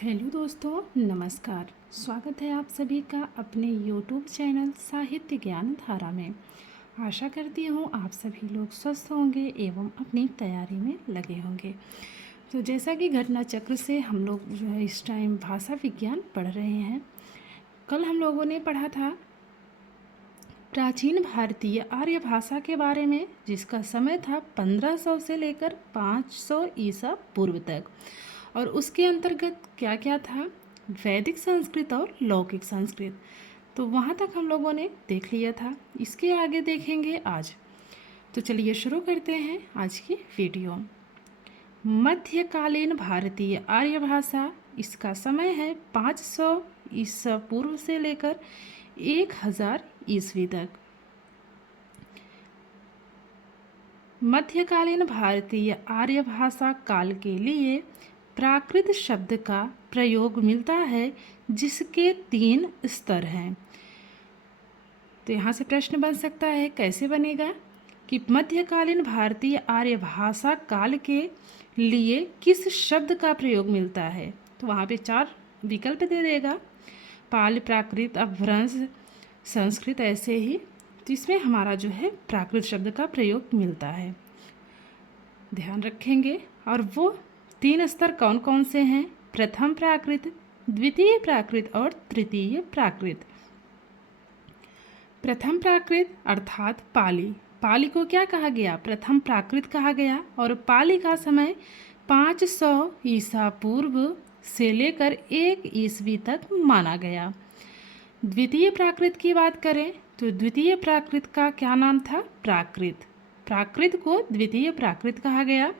Hello दोस्तों, नमस्कार। स्वागत है आप सभी का अपने यूट्यूब चैनल साहित्य ज्ञान धारा में। आशा करती हूँ आप सभी लोग स्वस्थ होंगे एवं अपनी तैयारी में लगे होंगे। तो जैसा कि घटना चक्र से हम लोग जो है इस टाइम भाषा विज्ञान पढ़ रहे हैं। कल हम लोगों ने पढ़ा था प्राचीन भारतीय आर्य भाषा के बारे में, जिसका समय था 1500 से लेकर 500 ईसा पूर्व तक। और उसके अंतर्गत क्या क्या था, वैदिक संस्कृत और लौकिक संस्कृत। तो वहाँ तक हम लोगों ने देख लिया था। इसके आगे देखेंगे आज। तो चलिए शुरू करते हैं आज की वीडियो। मध्यकालीन भारतीय आर्य भाषा, इसका समय है 500 ईसा पूर्व से लेकर 1000 ईस्वी तक। मध्यकालीन भारतीय आर्य भाषा काल के लिए प्राकृत शब्द का प्रयोग मिलता है, जिसके 3 स्तर हैं। तो यहाँ से प्रश्न बन सकता है, कैसे बनेगा कि मध्यकालीन भारतीय आर्य भाषा काल के लिए किस शब्द का प्रयोग मिलता है। तो वहाँ पे 4 विकल्प दे देगा, पाली, प्राकृत, अपभ्रंश, संस्कृत, ऐसे ही। तो इसमें हमारा जो है प्राकृत शब्द का प्रयोग मिलता है, ध्यान रखेंगे। और वो 3 स्तर कौन कौन से हैं? प्रथम प्राकृत, द्वितीय प्राकृत और तृतीय प्राकृत। प्रथम प्राकृत अर्थात पाली। पाली को क्या कहा गया? प्रथम प्राकृत कहा गया। और पाली का समय 500 ईसा पूर्व से लेकर 1 ईस्वी तक माना गया। द्वितीय प्राकृत की बात करें तो द्वितीय प्राकृत का क्या नाम था? प्राकृत। प्राकृत को द्वितीय प्राकृत कहा गया,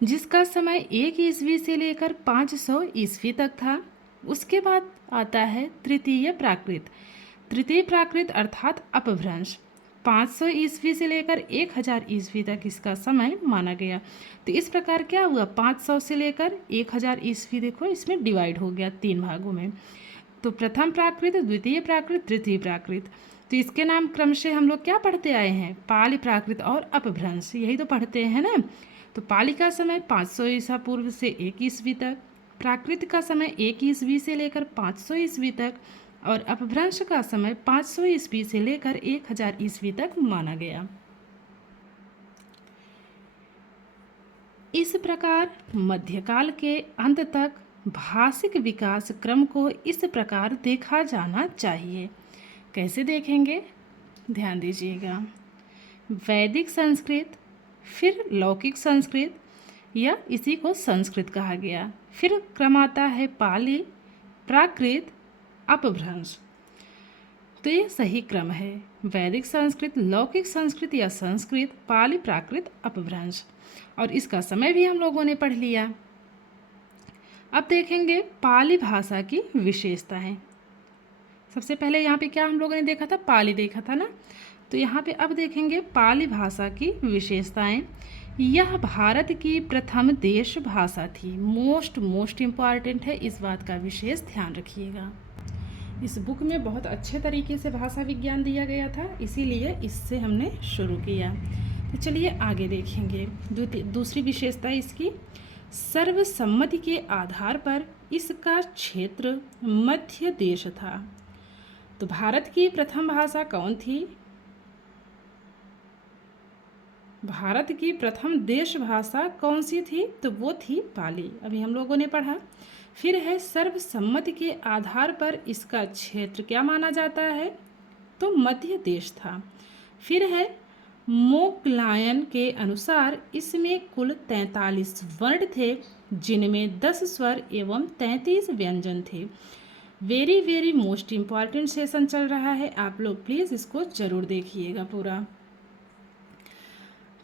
जिसका समय 1 ईस्वी से लेकर 500 ईस्वी तक था। उसके बाद आता है तृतीय प्राकृत। तृतीय प्राकृत अर्थात अपभ्रंश, 500 ईस्वी से लेकर 1000 ईस्वी तक इसका समय माना गया। तो इस प्रकार क्या हुआ, 500 से लेकर 1000 ईस्वी, देखो इसमें डिवाइड हो गया 3 भागों में। तो प्रथम प्राकृत, द्वितीय प्राकृत, तृतीय प्राकृत। तो इसके नाम क्रमशः हम लोग क्या पढ़ते आए हैं? पाली, प्राकृत और अपभ्रंश, यही तो पढ़ते हैं ना। तो पाली का समय 500 ईसा पूर्व से 1 ईस्वी तक, प्राकृत का समय 1 ईस्वी से लेकर 500 ईस्वी तक, और अपभ्रंश का समय 500 ईस्वी से लेकर 1000 ईस्वी तक माना गया। इस प्रकार मध्यकाल के अंत तक भाषिक विकास क्रम को इस प्रकार देखा जाना चाहिए। कैसे देखेंगे, ध्यान दीजिएगा। वैदिक संस्कृत, फिर लौकिक संस्कृत या इसी को संस्कृत कहा गया, फिर क्रम आता है पाली, प्राकृत, अपभ्रंश। तो ये सही क्रम है, वैदिक संस्कृत, लौकिक संस्कृत या संस्कृत, पाली, प्राकृत, अपभ्रंश। और इसका समय भी हम लोगों ने पढ़ लिया। अब देखेंगे पाली भाषा की विशेषताएं। सबसे पहले यहाँ पे क्या हम लोगों ने देखा था? पाली देखा था ना। तो यहाँ पे अब देखेंगे पाली भाषा की विशेषताएं। यह भारत की प्रथम देश भाषा थी। मोस्ट इम्पॉर्टेंट है, इस बात का विशेष ध्यान रखिएगा। इस बुक में बहुत अच्छे तरीके से भाषा विज्ञान दिया गया था, इसीलिए इससे हमने शुरू किया। तो चलिए आगे देखेंगे। दूसरी विशेषता इसकी, सर्वसम्मति के आधार पर इसका क्षेत्र मध्य देश था। तो भारत की प्रथम भाषा कौन थी? भारत की प्रथम देश भाषा कौन सी थी? तो वो थी पाली, अभी हम लोगों ने पढ़ा। फिर है सर्वसम्मति के आधार पर इसका क्षेत्र क्या माना जाता है? तो मध्य देश था। फिर है मोगलायन के अनुसार इसमें कुल 43 वर्ण थे, जिनमें 10 स्वर एवं 33 व्यंजन थे। वेरी मोस्ट इम्पॉर्टेंट सेशन चल रहा है, आप लोग प्लीज़ इसको जरूर देखिएगा पूरा।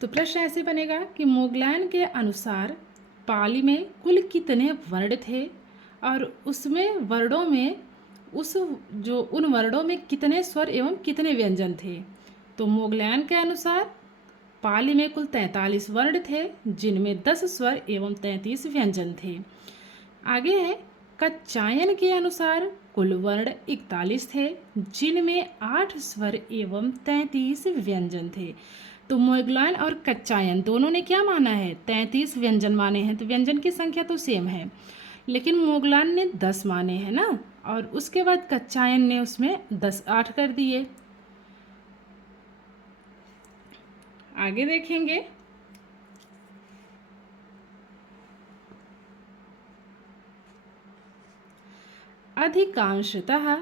तो प्रश्न ऐसे बनेगा कि मोगलायन के अनुसार पाली में कुल कितने वर्ण थे, और उसमें वर्णों में उन वर्णों में कितने स्वर एवं कितने व्यंजन थे। तो मोगलायन के अनुसार पाली में कुल 43 वर्ण थे, जिनमें 10 स्वर एवं 33 व्यंजन थे। आगे है कच्चायन के अनुसार कुल वर्ण 41 थे, जिनमें 8 स्वर एवं 33 व्यंजन थे। तो मोगलायन और कच्चायन दोनों ने क्या माना है? 33 व्यंजन माने हैं। तो व्यंजन की संख्या तो सेम है, लेकिन मोगलान ने 10 माने हैं ना, और उसके बाद कच्चायन ने उसमें 8 कर दिए। आगे देखेंगे, अधिकांशतः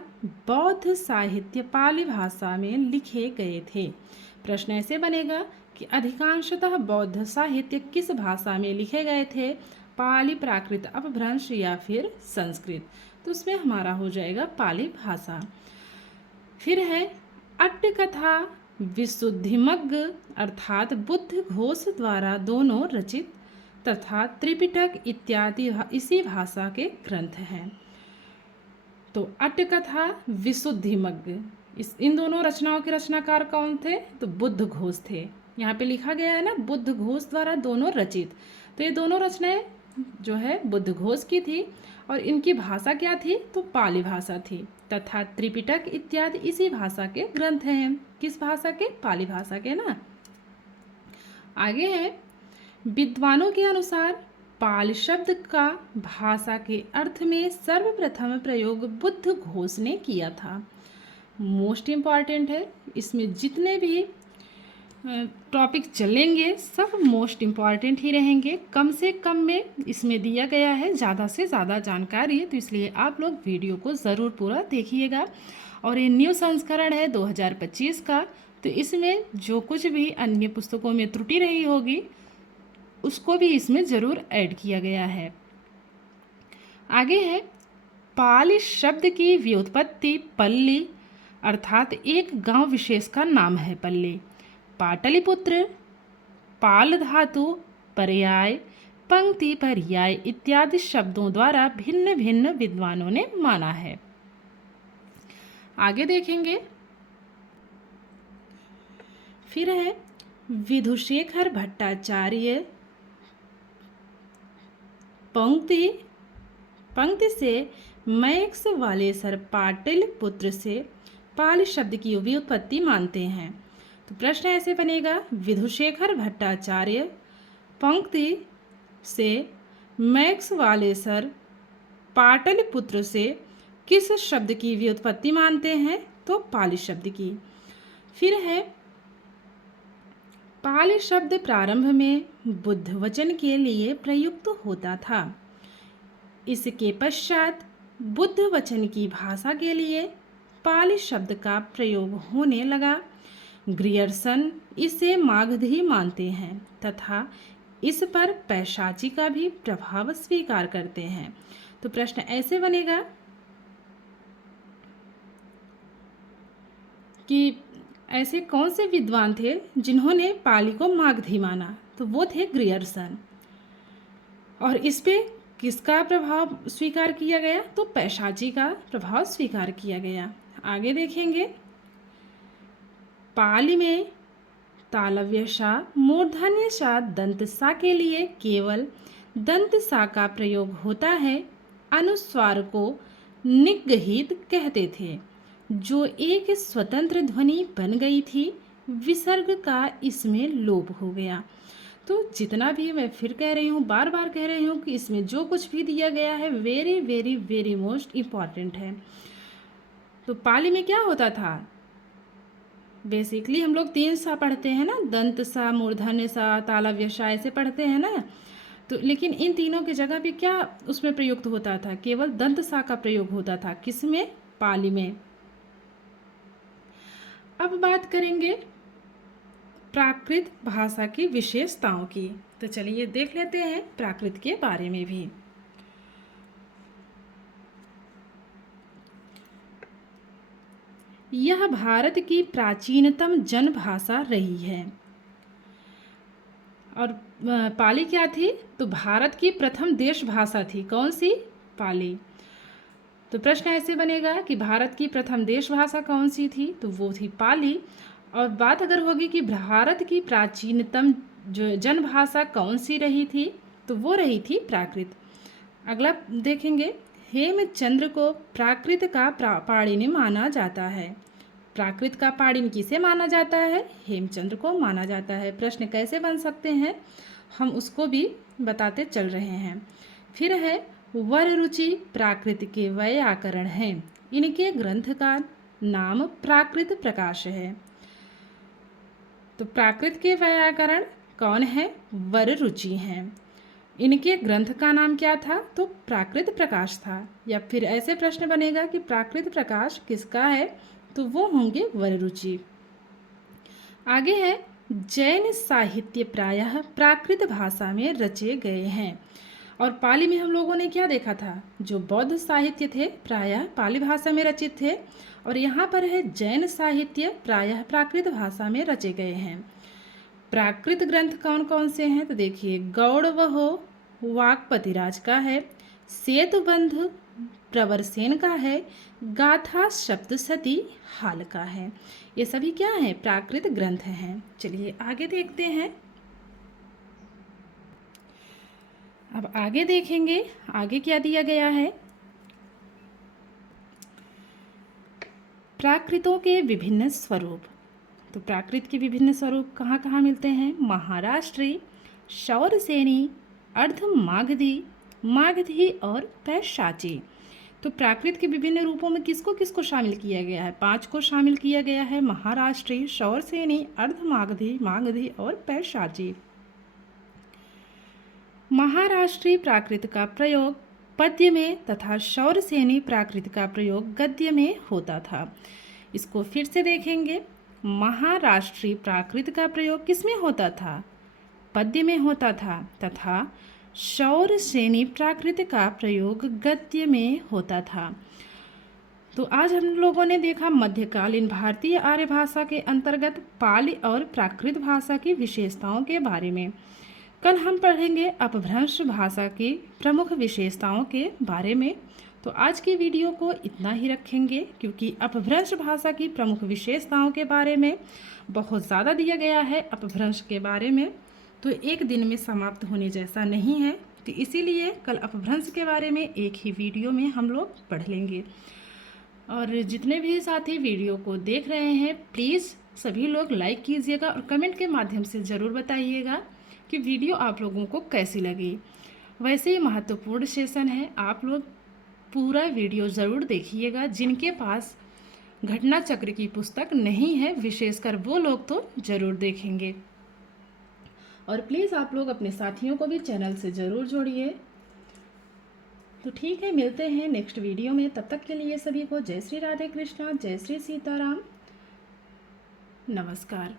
बौद्ध साहित्य पाली भाषा में लिखे गए थे। प्रश्न ऐसे बनेगा कि अधिकांशतः बौद्ध साहित्य किस भाषा में लिखे गए थे, पाली, प्राकृत, अपभ्रंश या फिर संस्कृत। तो उसमें हमारा हो जाएगा पाली भाषा। फिर है अट्टकथा विशुद्धिमग्ग अर्थात बुद्ध घोष द्वारा दोनों रचित तथा त्रिपिटक इत्यादि इसी भाषा के ग्रंथ हैं। तो अट्टकथा विशुद्धिमग्ग, इन दोनों रचनाओं के रचनाकार कौन थे? तो बुद्ध घोष थे। यहाँ पे लिखा गया है ना, बुद्ध घोष द्वारा दोनों रचित। तो ये दोनों रचनाएं जो है बुद्ध घोष की थी, और इनकी भाषा क्या थी? तो पाली भाषा थी। तथा त्रिपिटक इत्यादि इसी भाषा के ग्रंथ हैं। किस भाषा के? पाली भाषा के ना। आगे है, विद्वानों के अनुसार पाल शब्द का भाषा के अर्थ में सर्वप्रथम प्रयोग बुद्ध घोष ने किया था। मोस्ट इम्पॉर्टेंट है, इसमें जितने भी टॉपिक चलेंगे सब मोस्ट इम्पॉर्टेंट ही रहेंगे। कम से कम में इसमें दिया गया है ज़्यादा से ज़्यादा जानकारी, तो इसलिए आप लोग वीडियो को ज़रूर पूरा देखिएगा। और ये न्यू संस्करण है 2025 का, तो इसमें जो कुछ भी अन्य पुस्तकों में त्रुटि रही होगी उसको भी इसमें ज़रूर ऐड किया गया है। आगे है, पाली शब्द की व्युत्पत्ति पल्ली अर्थात एक गांव विशेष का नाम है पल्ली। पाटलिपुत्र, पाल धातु, पर्याय, पंक्ति पर्याय इत्यादि शब्दों द्वारा भिन्न भिन्न विद्वानों ने माना है। आगे देखेंगे, फिर है विधुशेखर भट्टाचार्य पंक्ति से मैक्स वालेसर पाटलिपुत्र से पाली शब्द की व्युत्पत्ति मानते हैं। तो प्रश्न ऐसे बनेगा, विधुशेखर भट्टाचार्य पंक्ति से मैक्स वालेसर पाटलिपुत्र से किस शब्द की व्युत्पत्ति मानते हैं? तो पाली शब्द की। फिर है, पाली शब्द प्रारंभ में बुद्ध वचन के लिए प्रयुक्त होता था। इसके पश्चात बुद्ध वचन की भाषा के लिए पाली शब्द का प्रयोग होने लगा। ग्रियर्सन इसे मागधी मानते हैं तथा इस पर पैशाची का भी प्रभाव स्वीकार करते हैं। तो प्रश्न ऐसे बनेगा कि ऐसे कौन से विद्वान थे जिन्होंने पाली को मागधी माना? तो वो थे ग्रियर्सन। और इस पे किसका प्रभाव स्वीकार किया गया? तो पैशाची का प्रभाव स्वीकार किया गया। आगे देखेंगे, पाली में तालव्य सा, मूर्धन्य सा, दंत सा के लिए केवल दंत सा का प्रयोग होता है। अनुस्वार को निगहित कहते थे, जो एक स्वतंत्र ध्वनि बन गई थी। विसर्ग का इसमें लोप हो गया। तो जितना भी, मैं फिर कह रही हूँ, बार बार कह रही हूँ कि इसमें जो कुछ भी दिया गया है very very very most important है। तो पाली में क्या होता था? बेसिकली हम लोग 3 सा पढ़ते हैं ना, दंत सा, मूर्धन्य सा, तालव्य सा, ऐसे पढ़ते हैं ना। तो लेकिन इन तीनों की जगह पे क्या उसमें प्रयुक्त होता था? केवल दंत सा का प्रयोग होता था। किसमें? पाली में। अब बात करेंगे प्राकृत भाषा की विशेषताओं की। तो चलिए देख लेते हैं प्राकृत के बारे में भी। यह भारत की प्राचीनतम जनभाषा रही है। और पाली क्या थी? तो भारत की प्रथम देश भाषा थी। कौन सी? पाली। तो प्रश्न ऐसे बनेगा कि भारत की प्रथम देश भाषा कौन सी थी? तो वो थी पाली। और बात अगर होगी कि भारत की प्राचीनतम जो जनभाषा कौन सी रही थी, तो वो रही थी प्राकृत। अगला देखेंगे, हेमचंद्र को प्राकृत का पाणिनि माना जाता है। प्राकृत का पाणिनि किसे माना जाता है? हेमचंद्र को माना जाता है। प्रश्न कैसे बन सकते हैं हम उसको भी बताते चल रहे हैं। फिर है, वर रुचि प्राकृत के व्याकरण हैं। इनके ग्रंथ का नाम प्राकृत प्रकाश है। तो प्राकृत के व्याकरण कौन है? वर रुचि हैं। इनके ग्रंथ का नाम क्या था? तो प्राकृत प्रकाश था। या फिर ऐसे प्रश्न बनेगा कि प्राकृत प्रकाश किसका है? तो वो होंगे वर रुचि। आगे है जैन साहित्य प्रायः प्राकृत भाषा में रचे गए हैं। और पाली में हम लोगों ने क्या देखा था? जो बौद्ध साहित्य थे प्रायः पाली भाषा में रचित थे, और यहाँ पर है जैन साहित्य प्रायः प्राकृत भाषा में रचे गए हैं। प्राकृत ग्रंथ कौन कौन से हैं? तो देखिए, गौड़वहो वाक्पतिराज का है, सेतुबंध प्रवरसेन का है, गाथा सप्तशती हाल का है। ये सभी क्या हैं? प्राकृत ग्रंथ हैं। चलिए आगे देखते हैं। अब आगे देखेंगे, आगे क्या दिया गया है। प्राकृतों के विभिन्न स्वरूप। तो प्राकृत के विभिन्न स्वरूप कहाँ कहाँ मिलते हैं? महाराष्ट्री, शौरसेनी, अर्धमागधी, मागधी और पैशाची। तो प्राकृत के विभिन्न रूपों में किसको किसको शामिल किया गया है? 5 को शामिल किया गया है, महाराष्ट्री, शौरसेनी, अर्धमागधी, मागधी और पैशाची। महाराष्ट्री प्राकृत का प्रयोग पद्य में तथा शौरसेनी प्राकृत का प्रयोग गद्य में होता था। इसको फिर से देखेंगे। महाराष्ट्री प्राकृत का प्रयोग किस में होता था? पद्य में होता था, तथा शौरसेनी प्राकृत का प्रयोग गद्य में होता था। तो आज हम लोगों ने देखा मध्यकालीन भारतीय आर्य भाषा के अंतर्गत पाली और प्राकृत भाषा की विशेषताओं के बारे में। कल हम पढ़ेंगे अपभ्रंश भाषा की प्रमुख विशेषताओं के बारे में। तो आज की वीडियो को इतना ही रखेंगे, क्योंकि अपभ्रंश भाषा की प्रमुख विशेषताओं के बारे में बहुत ज़्यादा दिया गया है अपभ्रंश के बारे में, तो एक दिन में समाप्त होने जैसा नहीं है। तो इसीलिए कल अपभ्रंश के बारे में एक ही वीडियो में हम लोग पढ़ लेंगे। और जितने भी साथी वीडियो को देख रहे हैं, प्लीज़ सभी लोग लाइक कीजिएगा और कमेंट के माध्यम से ज़रूर बताइएगा कि वीडियो आप लोगों को कैसी लगी। वैसे ही महत्वपूर्ण सेशन है, आप लोग पूरा वीडियो ज़रूर देखिएगा। जिनके पास घटना चक्र की पुस्तक नहीं है, विशेषकर वो लोग तो ज़रूर देखेंगे। और प्लीज़ आप लोग अपने साथियों को भी चैनल से ज़रूर जोड़िए। तो ठीक है, मिलते हैं नेक्स्ट वीडियो में। तब तक के लिए सभी को जय श्री राधे कृष्णा, जय श्री सीताराम, नमस्कार।